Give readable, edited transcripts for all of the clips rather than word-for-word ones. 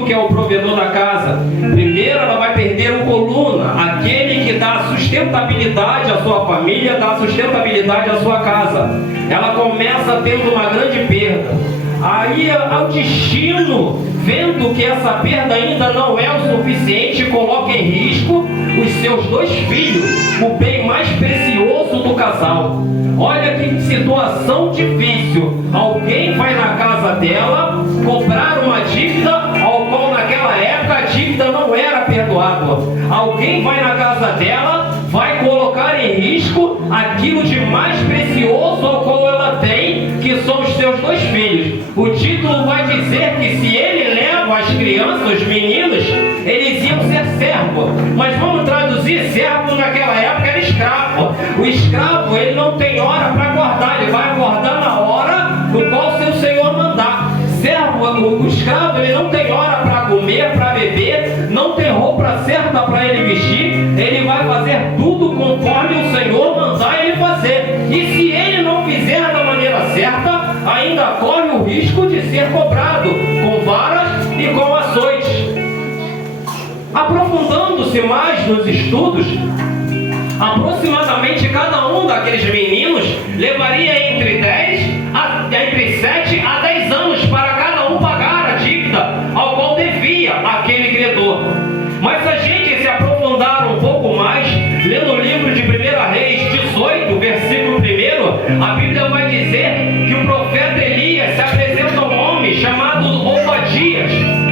que é o provedor da casa. Primeiro ela vai perder o coluna, aquele que dá sustentabilidade à sua família, dá sustentabilidade à sua casa. Ela começa tendo uma grande perda. Aí ao destino, vendo que essa perda ainda não é o suficiente, coloca em risco os seus 2 filhos, o bem mais precioso do casal. Olha que situação difícil. Alguém vai na casa dela cobrar uma dívida ao qual naquela época a dívida não era perdoada. Alguém vai na casa dela, vai colocar em risco aquilo de mais precioso ao qual ela tem, que são os seus 2 filhos. O título vai dizer que se ele leva as crianças, os meninos, eles iam ser servos. Mas vamos traduzir: servo naquela época era escravo. O escravo, ele não tem hora para guardar, ele vai aguardar na hora no qual seu senhor mandar. Servo, o escravo, ele não tem hora para comer, para beber, não tem roupa certa para ele vestir, ele vai fazer tudo conforme o Senhor mandar ele fazer. E se ele não fizer da maneira certa, ainda corre o risco de ser cobrado com varas e com açoites. Aprofundando-se mais nos estudos, aproximadamente cada um daqueles meninos levaria entre 7 a 10 anos para cada um pagar a dívida ao qual devia aquele credor. Mas se a gente se aprofundar um pouco mais, lendo o livro de 1 Reis 18, versículo 1, a Bíblia vai dizer que o profeta Elias se apresenta a um homem chamado Obadias.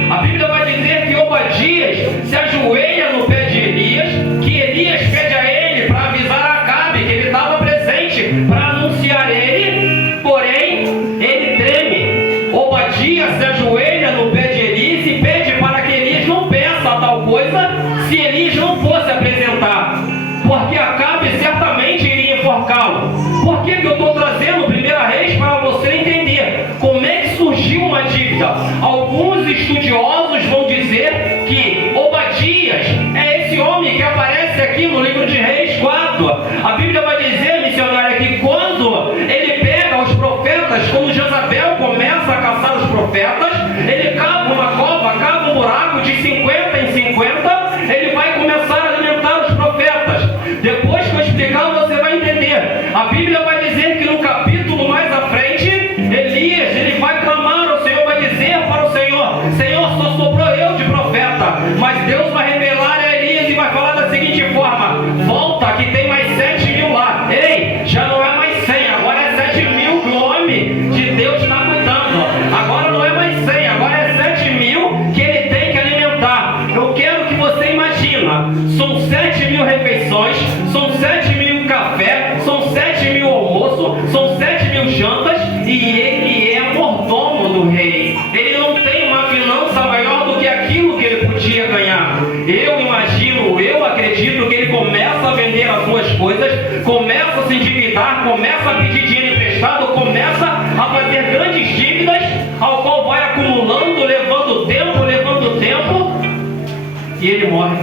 A Bíblia vai dizer que Obadias se ajoelha no pé de Elias, que Elias pede a ele para avisar a Acabe que ele estava presente para anunciar ele, porém ele treme. Obadias se ajoelha no pé de Elias e pede para que Elias não peça tal coisa se Elias não fosse apresentar, porque Acabe certamente iria enforcá-lo. Por que eu estou trazendo 1 Reis? Para você entender como é que surgiu uma dívida. Alguns estudiosos vão dizer que Obadias é esse homem que aparece aqui no livro de Reis 4. A Bíblia vai dizer, missionária, que quando ele pega os profetas, quando Jezabel começa a caçar os profetas, ele cava uma cova, cava um buraco de 50 em 50, ele vai começar a alimentar os profetas. Depois que eu explicar, você vai entender. A Bíblia vai dizer que no capítulo mais à frente, Elias, ele vai clamar ao Senhor, vai dizer para o Senhor: Senhor, só sobrou eu de profeta. Mas Deus vai revelar a Elias e vai falar da seguinte forma: volta, que tem mais 7.000 lá. Ei, já não é mais 100, agora é 7.000 que o homem de Deus está cuidando. Agora não é mais 100, agora é 7.000 que ele tem que alimentar. Eu quero que você imagina, são 7.000 refeições, são 7.000 café, são 7.000 almoço, são 7.000 jantas, e ele é mordomo do rei. Ele não tem uma finança maior do que aquilo que ele podia ganhar. Eu imagino, eu acredito que ele começa a vender as suas coisas, começa a se endividar, começa a pedir dinheiro emprestado, começa a fazer grandes dívidas, ao qual vai acumulando, levando tempo, e ele morre.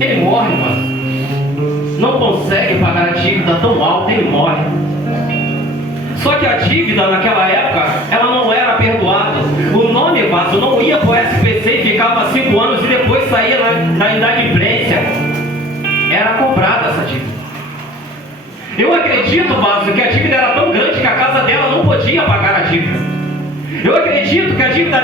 Ele morre, mano. Não consegue pagar a dívida tão alta, ele morre. Só que a dívida naquela época, ela não era perdoada. O nome vaso não ia para o SPC e ficava 5 anos e depois saía na inadimplência. Era cobrada essa dívida. Eu acredito, vaso, que a dívida era tão grande que a casa dela não podia pagar a dívida. Eu acredito que a dívida